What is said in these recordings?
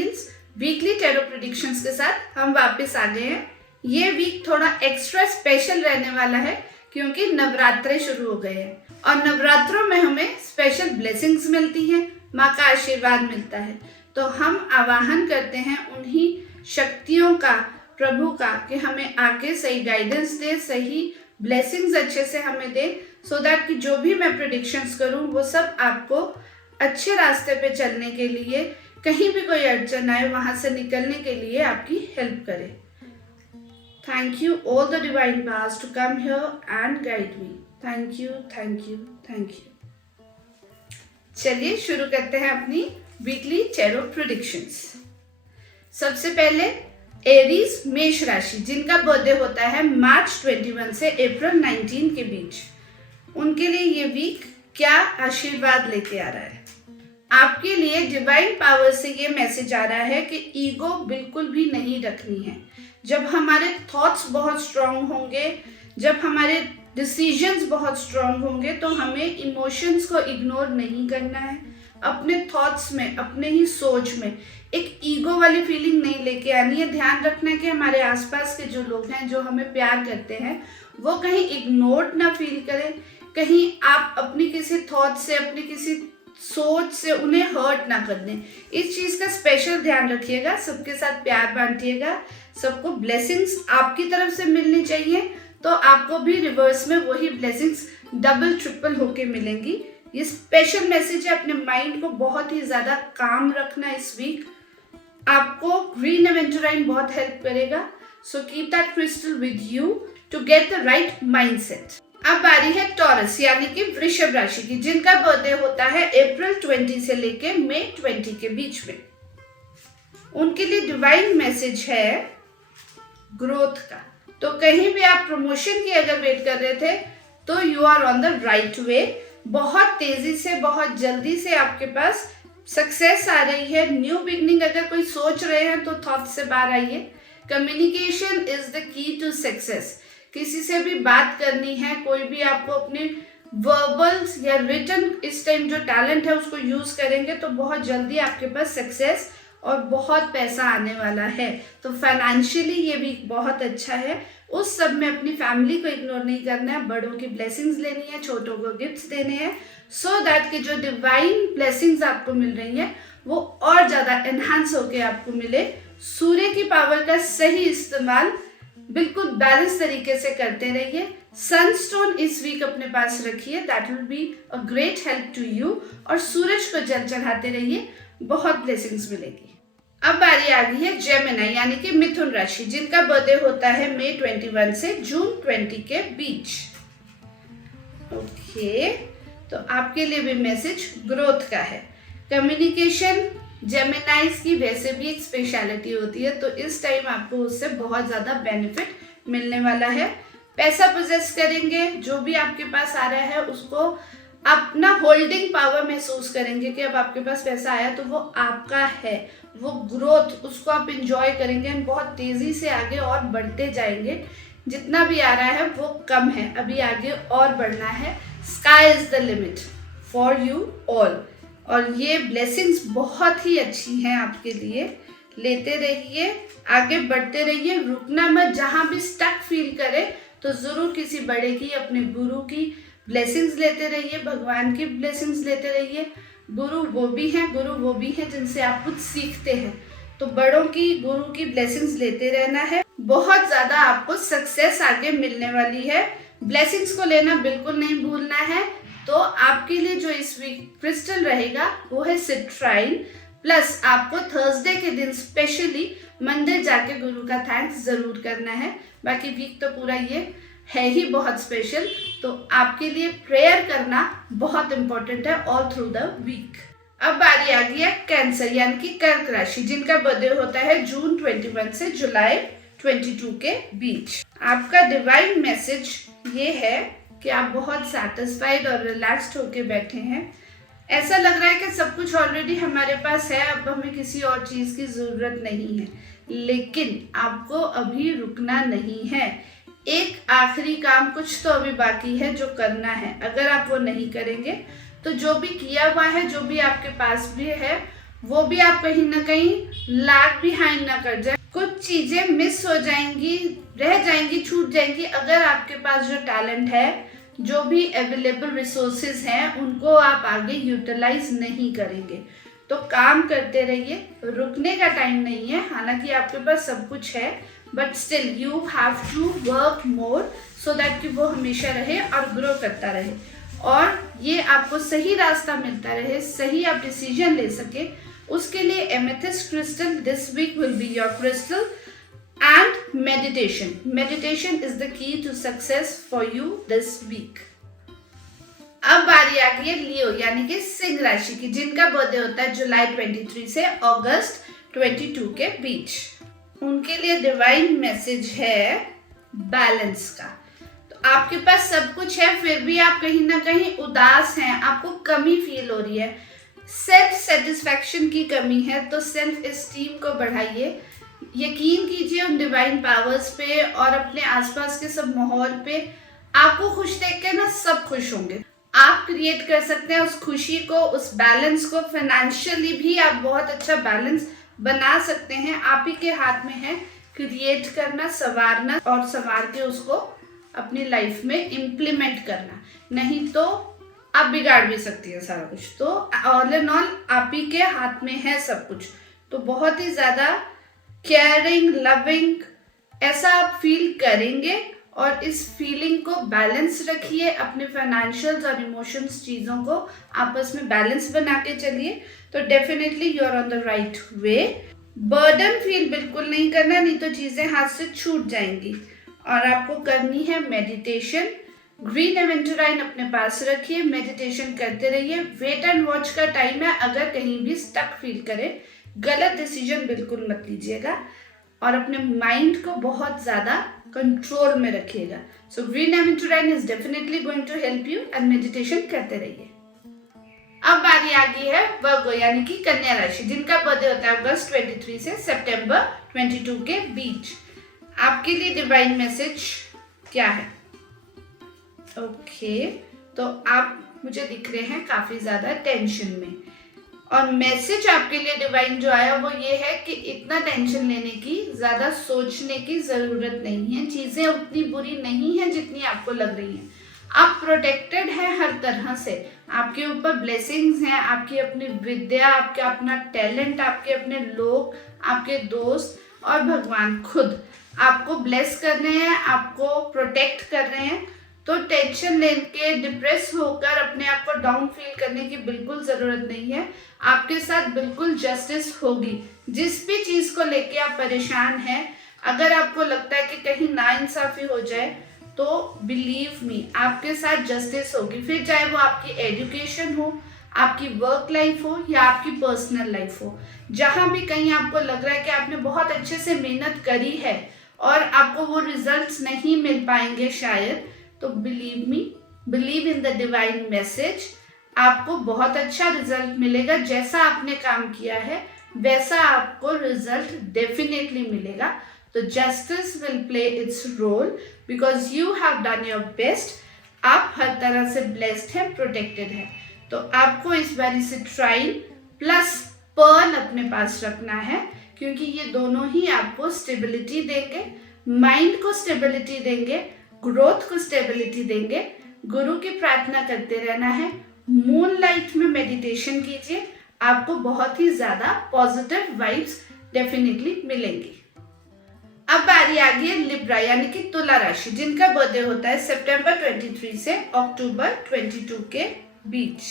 Heels weekly tarot predictions के साथ हम वापस आ गए हैं। ये वीक थोड़ा एक्स्ट्रा स्पेशल रहने वाला है क्योंकि नवरात्रे शुरू हो गए हैं और नवरात्रों में हमें स्पेशल ब्लेसिंग्स मिलती हैं, माँ का आशीर्वाद मिलता है। तो हम आवाहन करते हैं उन्हीं शक्तियों का, प्रभु का, कि हमें आके सही गाइडेंस दे, सही ब्लेसिंग्स अच्छे से हमें दे, सो दैट कि जो भी मैं प्रेडिक्शंस करूँ वो सब आपको अच्छे रास्ते पे चलने के लिए, कहीं भी कोई अड़चन आए वहां से निकलने के लिए आपकी हेल्प करे। Thank you all the divine powers to come here and guide me. Thank you, thank you, thank you. चलिए शुरू करते हैं अपनी वीकली टैरो प्रेडिक्शंस। सबसे पहले एरीज मेष राशि, जिनका बर्थडे होता है मार्च 21 से अप्रैल 19 के बीच, उनके लिए ये वीक क्या आशीर्वाद लेके आ रहा है। आपके लिए डिवाइन पावर से ये मैसेज आ रहा है कि ईगो बिल्कुल भी नहीं रखनी है। जब हमारे थॉट्स बहुत स्ट्रांग होंगे, जब हमारे डिसीजंस बहुत स्ट्रांग होंगे, तो हमें इमोशंस को इग्नोर नहीं करना है। अपने थॉट्स में, अपने ही सोच में एक ईगो वाली फीलिंग नहीं लेके आनी है। ध्यान रखना है कि हमारे आसपास के जो लोग हैं, जो हमें प्यार करते हैं, वो कहीं इग्नोर्ड ना फील करें, कहीं आप अपनी किसी थॉट से, अपनी किसी सोच से उन्हें हर्ट ना कर दें। इस चीज का स्पेशल ध्यान रखिएगा। सबके साथ प्यार बांटिएगा, सबको ब्लेसिंग्स आपकी तरफ से मिलनी चाहिए, तो आपको भी रिवर्स में वही ब्लेसिंग्स डबल ट्रिपल होके मिलेंगी। ये स्पेशल मैसेज है। अपने माइंड को बहुत ही ज्यादा काम रखना इस वीक। आपको ग्रीन एवेंचुराइन बहुत हेल्प करेगा, so keep that crystal with you to get the right mindset. अब बारी है टॉरस यानी कि वृषभ राशि की, जिनका बर्थडे होता है अप्रैल 20 से लेके मई 20 के बीच में। उनके लिए डिवाइन मैसेज है ग्रोथ का। तो कहीं भी आप प्रमोशन की अगर वेट कर रहे थे तो you are on the right way. बहुत तेजी से, बहुत जल्दी से आपके पास सक्सेस आ रही है। न्यू बिगनिंग अगर कोई सोच रहे हैं तो थॉट से बाहर आइए। Communication is the key to success. किसी से भी बात करनी है, कोई भी आपको अपने वर्बल्स या रिटन इस टाइम जो टैलेंट है उसको यूज करेंगे तो बहुत जल्दी आपके पास सक्सेस और बहुत पैसा आने वाला है। तो फाइनेंशियली ये भी बहुत अच्छा है। उस सब में अपनी फैमिली को इग्नोर नहीं करना है, बड़ों की ब्लेसिंग्स लेनी है, छोटों को गिफ्ट्स देने हैं, सो दैट कि जो डिवाइन ब्लेसिंग्स आपको मिल रही हैं वो और ज्यादा एनहांस होके आपको मिले। सूर्य की पावर का सही इस्तेमाल बिल्कुल बैलेंस तरीके से करते रहिए। सनस्टोन इस वीक अपने पास रखिए, that will be a great help to you. और सूरज को जल चढ़ाते रहिए, बहुत ब्लेसिंग्स मिलेगी। अब बारी आ गई है जेमिनी यानी कि मिथुन राशि, जिनका बर्थडे होता है मई 21 से जून 20 के बीच। ओके, तो आपके लिए भी मैसेज ग्रोथ का है। कम्युनिकेशन जेमिनाइज की वैसे भी एक स्पेशलिटी होती है, तो इस टाइम आपको उससे बहुत ज़्यादा बेनिफिट मिलने वाला है। पैसा पोजेस करेंगे, जो भी आपके पास आ रहा है उसको अपना होल्डिंग पावर महसूस करेंगे कि अब आपके पास पैसा आया तो वो आपका है। वो ग्रोथ, उसको आप इंजॉय करेंगे, बहुत तेज़ी से आगे और बढ़ते जाएंगे। जितना भी आ रहा है वो कम है, अभी आगे और बढ़ना है। Sky is the limit for you all. और ये ब्लेसिंग्स बहुत ही अच्छी हैं आपके लिए। लेते रहिए, आगे बढ़ते रहिए, रुकना मत। जहाँ भी स्टक फील करे तो ज़रूर किसी बड़े की, अपने गुरु की ब्लेसिंग्स लेते रहिए, भगवान की ब्लेसिंग्स लेते रहिए। गुरु वो भी हैं जिनसे आप कुछ सीखते हैं। तो बड़ों की, गुरु की ब्लेसिंग्स लेते रहना है। बहुत ज़्यादा आपको सक्सेस आगे मिलने वाली है। ब्लेसिंग्स को लेना बिल्कुल नहीं भूलना है। तो आपके लिए जो इस वीक क्रिस्टल रहेगा वो है सिट्राइन। प्लस आपको थर्सडे के दिन स्पेशली मंदिर जाके गुरु का थैंक्स जरूर करना है। बाकी वीक तो पूरा ये है ही बहुत स्पेशल, तो आपके लिए प्रेयर करना बहुत इंपॉर्टेंट है ऑल थ्रू द वीक। अब बारी आ गई है कैंसर यानी कि कर्क राशि, जिनका बर्थडे होता है जून 21 से जुलाई 22 के बीच। आपका डिवाइन मैसेज ये है कि आप बहुत सैटिस्फाइड और रिलैक्स्ड होके बैठे हैं। ऐसा लग रहा है कि सब कुछ ऑलरेडी हमारे पास है, अब हमें किसी और चीज़ की ज़रूरत नहीं है। लेकिन आपको अभी रुकना नहीं है। एक आखिरी काम कुछ तो अभी बाकी है जो करना है। अगर आप वो नहीं करेंगे तो जो भी किया हुआ है, जो भी आपके पास भी है, वो भी आप कहीं ना कहीं लैग बिहाइंड ना कर जाए। कुछ चीजें मिस हो जाएंगी, रह जाएंगी, छूट जाएंगी अगर आपके पास जो टैलेंट है, जो भी अवेलेबल रिसोर्सेज हैं, उनको आप आगे यूटिलाइज नहीं करेंगे। तो काम करते रहिए, रुकने का टाइम नहीं है। हालांकि आपके पास सब कुछ है, but still you have to work more so that कि वो हमेशा रहे और ग्रो करता रहे, और ये आपको सही रास्ता मिलता रहे, सही आप डिसीजन ले सके। उसके लिए amethyst crystal this week will be your crystal, and meditation is the key to success for you this week। अब बारी आ गई है लियो यानी कि सिंह राशि की, जिनका बर्थडे होता है जुलाई 23 से अगस्त 22 के बीच। उनके लिए डिवाइन मैसेज है बैलेंस का। तो आपके पास सब कुछ है, फिर भी आप कहीं ना कहीं उदास हैं, आपको कमी फील हो रही है, सेल्फ सेटिस्फैक्शन की कमी है। तो सेल्फ एस्टीम को बढ़ाइए, यकीन कीजिए उन डिवाइन पावर्स पे और अपने आसपास के सब माहौल पे। आपको खुश देख के ना सब खुश होंगे। आप क्रिएट कर सकते हैं उस खुशी को, उस बैलेंस को। फाइनेंशियली भी आप बहुत अच्छा बैलेंस बना सकते हैं। आप ही के हाथ में है क्रिएट करना, संवारना, और संवार के उसको अपनी लाइफ में इम्प्लीमेंट करना। नहीं तो आप बिगाड़ भी सकती है सारा कुछ। तो ऑल एंड ऑल आप ही के हाथ में है सब कुछ। तो बहुत ही ज्यादा केयरिंग, लविंग ऐसा आप फील करेंगे, और इस फीलिंग को बैलेंस रखिए। अपने फाइनेंशियल्स और इमोशंस चीज़ों को आपस में बैलेंस बना के चलिए, तो definitely you are on the right way. Burden feel बिल्कुल नहीं करना, नहीं तो चीज़ें हाथ से छूट जाएंगी। और आपको करनी है मेडिटेशन। ग्रीन एवेंचुराइन अपने पास रखिए, मेडिटेशन करते रहिए। वेट एंड वॉच का टाइम है, अगर कहीं भी स्टक फील करें, गलत डिसीजन बिल्कुल मत लीजिएगा, और अपने माइंड को बहुत ज़्यादा कंट्रोल में रखिएगा। So green aventurine is definitely going to help you, and meditation करते रहिए। अब बारी आ गई है वर्गो यानी कि कन्या राशि, जिनका बर्थडे होता है अगस्त 23 से सितंबर 22 के बीच। आपके लिए डिवाइन मैसेज क्या है? ओके, तो आप मुझे दिख रहे हैं काफी ज्यादा टेंशन में, और मैसेज आपके लिए डिवाइन जो आया वो ये है कि इतना टेंशन लेने की, ज्यादा सोचने की जरूरत नहीं है। चीजें उतनी बुरी नहीं है जितनी आपको लग रही हैं। आप प्रोटेक्टेड हैं हर तरह से, आपके ऊपर ब्लेसिंग्स हैं, आपकी अपनी विद्या, आपका अपना टैलेंट, आपके अपने लोग, आपके दोस्त और भगवान खुद आपको ब्लेस कर रहे हैं, आपको प्रोटेक्ट कर रहे हैं। तो टेंशन लेके, डिप्रेस होकर अपने आप को डाउन फील करने की बिल्कुल जरूरत नहीं है। आपके साथ बिल्कुल जस्टिस होगी। जिस भी चीज को लेके आप परेशान हैं, अगर आपको लगता है कि कहीं नाइंसाफी हो जाए, तो बिलीव मी, आपके साथ जस्टिस होगी। फिर चाहे वो आपकी एजुकेशन हो, आपकी वर्क लाइफ हो, या आपकी पर्सनल लाइफ हो, जहां भी कहीं आपको लग रहा है कि आपने बहुत अच्छे से मेहनत करी है और आपको वो रिजल्ट्स नहीं मिल पाएंगे शायद, तो believe me, believe in the divine message. आपको बहुत अच्छा रिजल्ट मिलेगा। जैसा आपने काम किया है वैसा आपको रिजल्ट डेफिनेटली मिलेगा। तो justice will play its role because you have done your best. आप हर तरह से ब्लेस्ड हैं, प्रोटेक्टेड हैं। तो आपको इस बारी से ट्राइन प्लस पर्ल अपने पास रखना है, क्योंकि ये दोनों ही आपको स्टेबिलिटी देंगे, माइंड को स्टेबिलिटी देंगे, ग्रोथ को स्टेबिलिटी देंगे। गुरु की प्रार्थना करते रहना है। मून लाइट में मेडिटेशन कीजिए, आपको बहुत ही ज्यादा पॉजिटिव वाइब्स डेफिनेटली मिलेंगी। अब बारी आ गई है लिब्रा यानी कि तुला राशि, जिनका बर्थडे होता है सितंबर 23 से अक्टूबर 22 के बीच।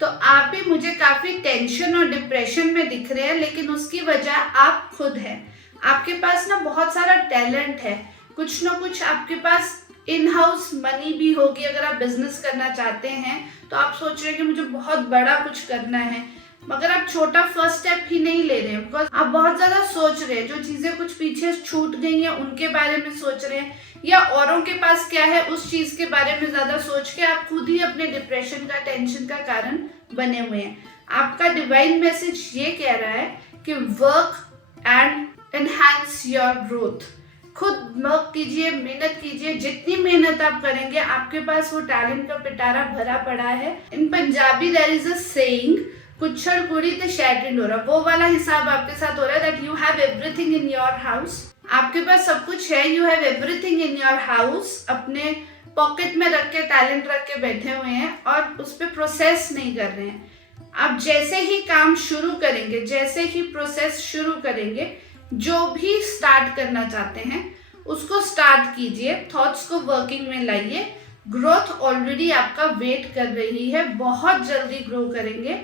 तो आप भी मुझे काफी टेंशन और डिप्रेशन में दिख रहे हैं, लेकिन उसकी वजह आप खुद हैं। आपके पास ना बहुत सारा टैलेंट है, कुछ ना कुछ आपके पास इन हाउस मनी भी होगी। अगर आप बिजनेस करना चाहते हैं तो आप सोच रहे हैं कि मुझे बहुत बड़ा कुछ करना है, मगर आप छोटा फर्स्ट स्टेप ही नहीं ले रहे हैं, बिकॉज आप बहुत ज्यादा सोच रहे हैं। जो चीजें कुछ पीछे छूट गई हैं उनके बारे में सोच रहे हैं, या औरों के पास क्या है उस चीज के बारे में ज्यादा सोच के आप खुद ही अपने डिप्रेशन का, टेंशन का कारण बने हुए हैं। आपका डिवाइन मैसेज ये कह रहा है कि work and enhance your growth. खुद वर्क कीजिए, मेहनत कीजिए। जितनी मेहनत आप करेंगे, आपके पास वो टैलेंट का पिटारा भरा पड़ा है। In Punjabi there is a saying, कुछड़ कुड़ी तो शैटरिंग हो रहा, वो वाला हिसाब आपके साथ हो रहा है that you have everything in your house. आपके पास सब कुछ है, you have everything in your house, अपने पॉकेट में रख के टैलेंट रख के बैठे हुए हैं और उस पर प्रोसेस नहीं कर रहे हैं। आप जैसे ही काम शुरू करेंगे, जैसे ही प्रोसेस शुरू करेंगे, जो भी स्टार्ट करना चाहते हैं उसको स्टार्ट कीजिए, थॉट्स को वर्किंग में लाइए। ग्रोथ ऑलरेडी आपका वेट कर रही है, बहुत जल्दी ग्रो करेंगे।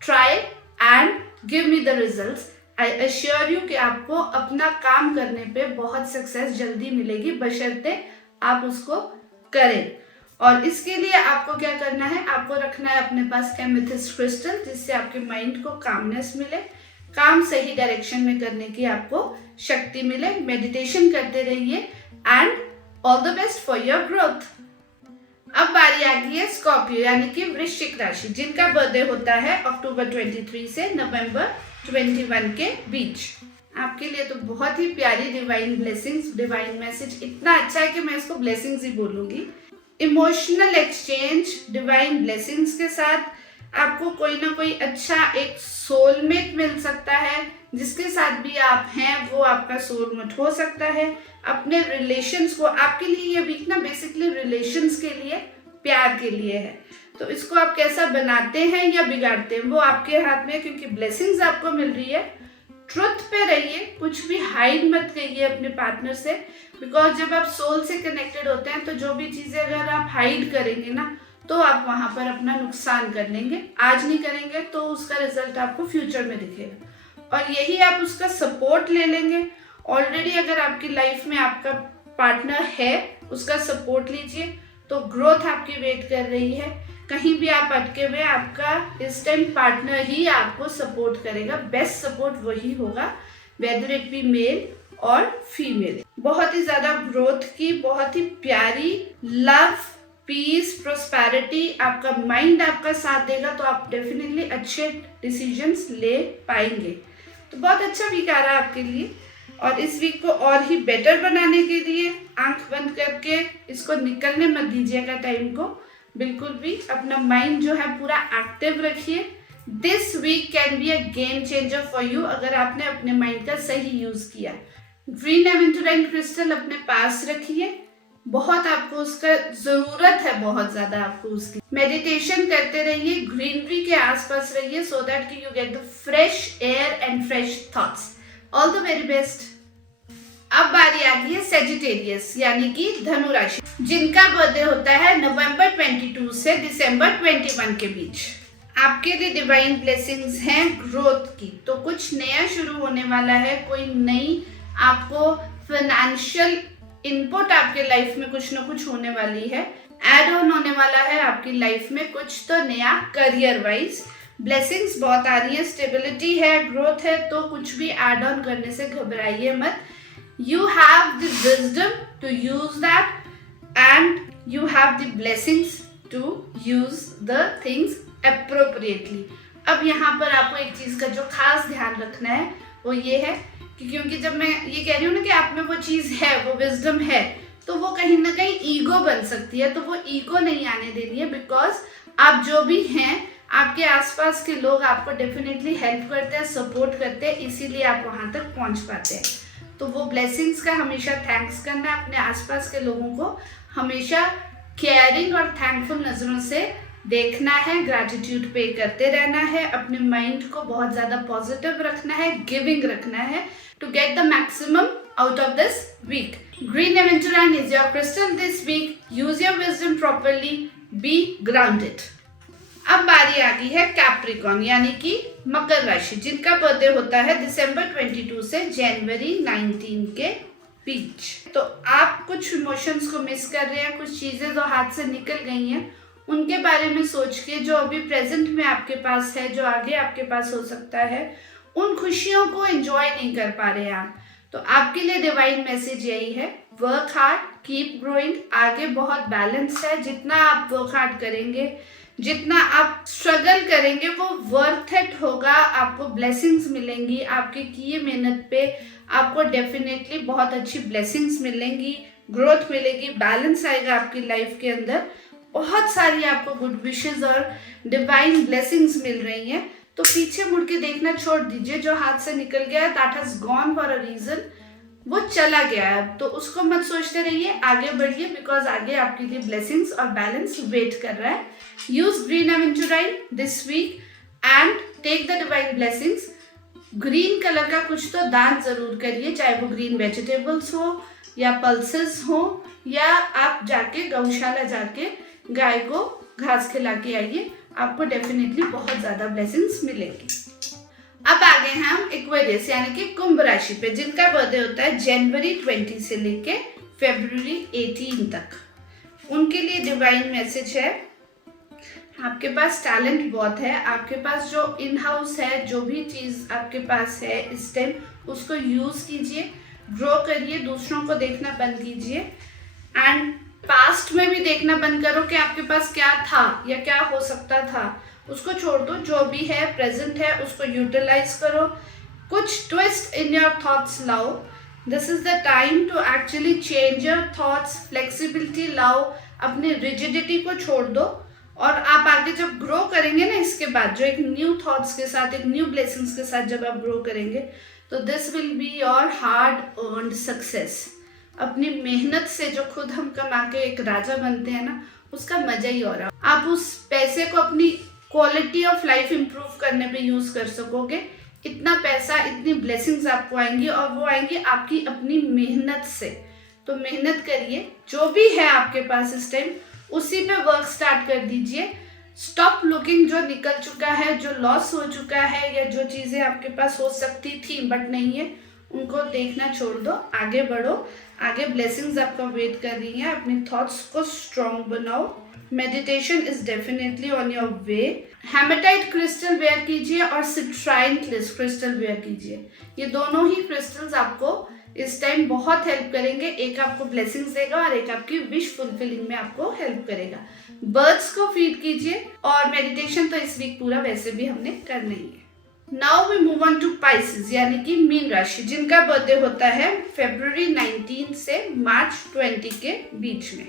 Try and give me the results. I assure you कि आपको अपना काम करने पे बहुत सक्सेस जल्दी मिलेगी, बशर्ते आप उसको करें। और इसके लिए आपको क्या करना है, आपको रखना है अपने पास एमेथिस्ट क्रिस्टल, जिससे आपके माइंड को कामनेस मिले, काम सही डायरेक्शन में करने की आपको शक्ति मिले। मेडिटेशन करते रहिए and all the best for your growth. अब बारी आ गई है स्कॉर्पियो यानी कि वृश्चिक राशि, जिनका बर्थडे होता है अक्टूबर 23 से नवंबर 21 के बीच। आपके लिए तो बहुत ही प्यारी डिवाइन ब्लेसिंग्स, डिवाइन मैसेज इतना अच्छा है कि मैं इसको ब्लेसिंग्स ही बोलूंगी। इमोशनल एक्सचेंज डिवाइन ब्लेसिंग्स के साथ आपको कोई ना कोई अच्छा एक सोलमेट मिल सकता है, जिसके साथ भी आप हैं वो आपका सोलमेट हो सकता है। अपने रिलेशंस को, आपके लिए ये वीक ना बेसिकली रिलेशंस के लिए, प्यार के लिए है। तो इसको आप कैसा बनाते हैं या बिगाड़ते हैं वो आपके हाथ में है, क्योंकि ब्लेसिंग्स आपको मिल रही है। ट्रुथ पे रहिए, कुछ भी हाइड मत करिए अपने पार्टनर से, बिकॉज जब आप सोल से कनेक्टेड होते हैं तो जो भी चीजें अगर आप हाइड करेंगे ना तो आप वहां पर अपना नुकसान कर लेंगे। आज नहीं करेंगे तो उसका रिजल्ट आपको फ्यूचर में दिखेगा, और यही आप उसका सपोर्ट ले लेंगे। ऑलरेडी अगर आपकी लाइफ में आपका पार्टनर है, उसका सपोर्ट लीजिए, तो ग्रोथ आपकी वेट कर रही है। कहीं भी आप अटके हुए, आपका इस टाइम पार्टनर ही आपको सपोर्ट करेगा, बेस्ट सपोर्ट वही होगा, वेदर इट बी मेल और फीमेल। बहुत ही ज्यादा ग्रोथ की, बहुत ही प्यारी लव, पीस, प्रोस्पेरिटी, आपका माइंड आपका साथ देगा तो आप डेफिनेटली अच्छे डिसीजंस ले पाएंगे। तो बहुत अच्छा वीक आ रहा है आपके लिए, और इस वीक को और ही बेटर बनाने के लिए आंख बंद करके इसको निकलने मत दीजिएगा टाइम को, बिल्कुल भी अपना माइंड जो है पूरा एक्टिव रखिए। This week can be a game changer for you अगर आपने अपने माइंड का सही यूज किया। ग्रीन एवेंटुराइन क्रिस्टल अपने पास रखिए, बहुत आपको उसका जरूरत है, बहुत ज्यादा आपको उसकी। मेडिटेशन करते रहिए, ग्रीनरी के आसपास रहिए, so that you get the fresh air and fresh thoughts. All the very best. अब बारी आ गई है सेजिटेरियस यानी कि धनु राशि, जिनका बर्थडे होता है नवंबर 22 से दिसंबर 21 के बीच। आपके लिए डिवाइन ब्लेसिंग्स हैं ग्रोथ की, तो कुछ नया शुरू होने वाला है, कोई नई आपको फाइनेंशियल इनपुट आपके लाइफ में कुछ ना कुछ होने वाली है, एड ऑन होने वाला है आपकी लाइफ में कुछ तो नया। करियर वाइज ब्लेसिंग्स बहुत आ रही है, स्टेबिलिटी है, ग्रोथ है, तो कुछ भी एड ऑन करने से घबराइए मत। You have the wisdom to use that and you have the blessings to use the things appropriately. अब यहाँ पर आपको एक चीज का जो खास ध्यान रखना है वो ये है कि क्योंकि जब मैं ये कह रही हूँ ना कि आप में वो चीज है, वो विजडम है, तो वो कहीं ना कहीं ईगो बन सकती है, तो वो ईगो नहीं आने देनी है। बिकॉज आप जो भी हैं, आपके आसपास के लोग आपको डेफिनेटली हेल्प करते हैं, सपोर्ट करते हैं, इसीलिए आप वहां तक पहुंच पाते हैं। तो वो ब्लेसिंग्स का हमेशा थैंक्स करना है, अपने आसपास के लोगों को हमेशा केयरिंग और थैंकफुल नजरों से देखना है, ग्रैटिट्यूड पे करते रहना है, अपने माइंड को बहुत ज्यादा पॉजिटिव रखना है, गिविंग रखना है to get the maximum out of this week. Green aventurine is your crystal this week, use your wisdom properly, be grounded. अब बारी आ गई है कैप्रिकॉर्न यानी कि मकर राशि, जिनका बर्थडे होता है दिसंबर 22 से जनवरी 19 के बीच। तो आप कुछ इमोशंस को मिस कर रहे हैं, कुछ चीजें जो हाथ से निकल गई हैं उनके बारे में सोच के, जो अभी प्रेजेंट में आपके पास है, जो आगे आपके पास हो सकता है, उन खुशियों को एंजॉय नहीं कर पा रहे आप। तो आपके लिए डिवाइन मैसेज यही है, वर्क हार्ड, कीप ग्रोइंग। आगे बहुत बैलेंस है, जितना आप वर्क हार्ड करेंगे, जितना आप स्ट्रगल करेंगे वो वर्थ इट होगा, आपको ब्लेसिंग्स मिलेंगी, आपके किए मेहनत पे आपको डेफिनेटली बहुत अच्छी ब्लेसिंग्स मिलेंगी, ग्रोथ मिलेगी, बैलेंस आएगा आपकी लाइफ के अंदर, बहुत सारी आपको गुड विशेस और डिवाइन ब्लेसिंग्स मिल रही हैं। तो पीछे मुड़ के देखना छोड़ दीजिए। जो हाथ से निकल गया that has gone for a reason, वो चला गया है, तो उसको मत सोचते रहिए, आगे बढ़िए, बिकॉज आगे आपके लिए ब्लेसिंग्स और बैलेंस वेट कर रहा है। Use green aventurine this week and take the divine blessings. Green colour का कुछ तो दान जरूर करिए, चाहे वो ग्रीन वेजिटेबल्स हो या पल्सेस हो, या आप जाके गौशाला जाके गाय को घास खिला के आइए, आपको डेफिनेटली बहुत ज्यादा ब्लेसिंग्स मिलेंगी। अब आगे हैं हम एक्वेरियस यानी कि कुंभ राशि पे, जिनका बर्थडे होता है जनवरी 20 से लेके फरवरी 18 तक। उनके लिए डिवाइन मैसेज है, आपके पास टैलेंट बहुत है, आपके पास जो इन हाउस है, जो भी चीज़ आपके पास है इस टाइम, उसको यूज़ कीजिए, ग्रो करिए, दूसरों को देखना बंद कीजिए एंड पास्ट में भी देखना बंद करो कि आपके पास क्या था या क्या हो सकता था, उसको छोड़ दो। जो भी है प्रेजेंट है उसको यूटिलाइज करो, कुछ ट्विस्ट इन योर थॉट्स लाओ। This is the time to actually change your thoughts, flexibility लाओ, अपनी रिजिडिटी को छोड़ दो और आप आगे जब ग्रो करेंगे ना, इसके बाद जो एक न्यू थॉट्स के साथ, एक न्यू ब्लेसिंग्स के साथ जब आप ग्रो करेंगे, तो this will be your hard earned success. अपनी मेहनत से जो खुद हम कमा के एक राजा बनते हैं ना, उसका मजा ही और आप उस पैसे को अपनी क्वालिटी ऑफ लाइफ इंप्रूव करने पे यूज कर सकोगे। इतना पैसा, इतनी ब्लेसिंग्स आपको आएंगी और वो आएंगी आपकी अपनी मेहनत से। तो मेहनत करिए, जो भी है आपके पास इस टाइम उसी पे वर्क स्टार्ट कर दीजिए। स्टॉप लुकिंग जो निकल चुका है, जो लॉस हो चुका है, या जो चीजें आपके पास हो सकती थी बट नहीं है, उनको देखना छोड़ दो, आगे बढ़ो, आगे ब्लेसिंग्स आपका वेट कर रही हैं। अपनी थॉट्स को स्ट्रॉन्ग बनाओ। Meditation is definitely on your way. Hematite crystal wear कीजिए और सिट्राइन क्रिस्टल वेयर कीजिए। ये दोनों ही क्रिस्टल्स आपको इस टाइम बहुत हेल्प करेंगे। एक आपको ब्लेसिंग्स देगा और एक आपकी विश फुलफिलिंग में आपको हेल्प करेगा। बर्ड्स को फीड कीजिए और मेडिटेशन तो इस वीक पूरा वैसे भी हमने करना ही है। Now we move on to Pisces यानी कि मीन राशि, जिनका बर्थडे होता है फरवरी 19 से मार्च 20 के बीच में।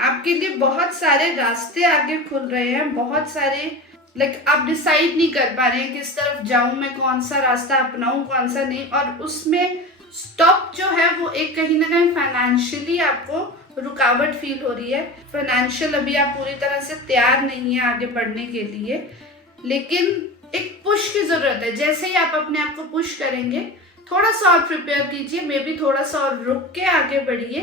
आपके लिए बहुत सारे रास्ते आगे खुल रहे हैं, बहुत सारे आप डिसाइड नहीं कर पा रहे हैं किस तरफ जाऊं मैं, कौन सा रास्ता अपनाऊं, कौन सा नहीं, और उसमें स्टॉप जो है वो एक कहीं ना कहीं फाइनेंशियली आपको रुकावट फील हो रही है। फाइनेंशियल अभी आप पूरी तरह से तैयार नहीं है आगे बढ़ने के लिए, लेकिन एक पुश की जरूरत है। जैसे ही आप अपने आप को पुश करेंगे, थोड़ा सा और प्रिपेयर कीजिए, मे बी थोड़ा सा और रुक के आगे बढ़िए,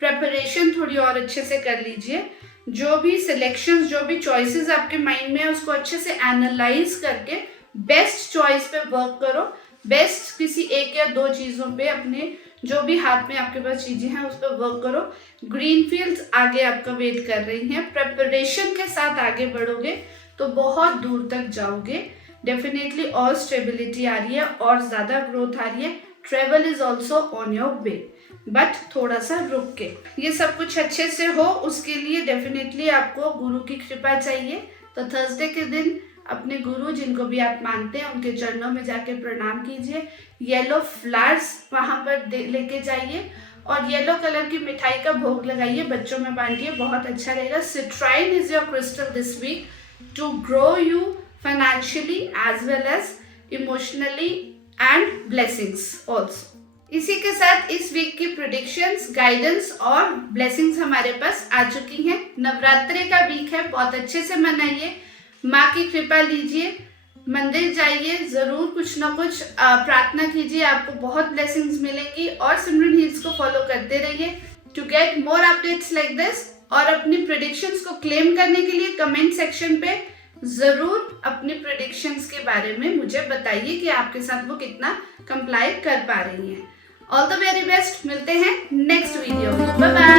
प्रेपरेशन थोड़ी और अच्छे से कर लीजिए। जो भी सिलेक्शंस, जो भी चॉइसेस आपके माइंड में है, उसको अच्छे से एनालाइज करके बेस्ट चॉइस पे वर्क करो। बेस्ट किसी एक या दो चीज़ों पे, अपने जो भी हाथ में आपके पास चीज़ें हैं उस पर वर्क करो। ग्रीन फील्ड्स आगे आपका वेट कर रही हैं। प्रेपरेशन के साथ आगे बढ़ोगे तो बहुत दूर तक जाओगे। डेफिनेटली और स्टेबिलिटी आ रही है और ज़्यादा ग्रोथ आ रही है। Travel is also on your way, but थोड़ा सा रुक के ये सब कुछ अच्छे से हो, उसके लिए डेफिनेटली आपको गुरु की कृपा चाहिए। तो थर्सडे के दिन अपने गुरु, जिनको भी आप मानते हैं, उनके चरणों में जाके प्रणाम कीजिए। येलो फ्लावर्स वहाँ पर लेके जाइए और येलो कलर की मिठाई का भोग लगाइए, बच्चों में बांटिए, बहुत अच्छा रहेगा। Citrine is your crystal this week to grow you financially as well as emotionally and blessings also. इसी के साथ इस वीक की प्रेडिक्शंस, गाइडेंस और ब्लेसिंग्स हमारे पास आ चुकी हैं। नवरात्रि का वीक है, बहुत अच्छे से मनाइए, माँ की कृपा लीजिए, मंदिर जाइए, जरूर कुछ ना कुछ प्रार्थना कीजिए, आपको बहुत ब्लेसिंग्स मिलेंगी। और सिमरन हील्स को फॉलो करते रहिए to get more updates like this. और अपनी प्रेडिक्शंस को क्लेम करने के लिए कमेंट सेक्शन पे जरूर अपनी प्रेडिक्शंस के बारे में मुझे बताइए कि आपके साथ वो कितना कंप्लाई कर पा रही हैं। ऑल द वेरी बेस्ट, मिलते हैं नेक्स्ट वीडियो में, बाय बाय।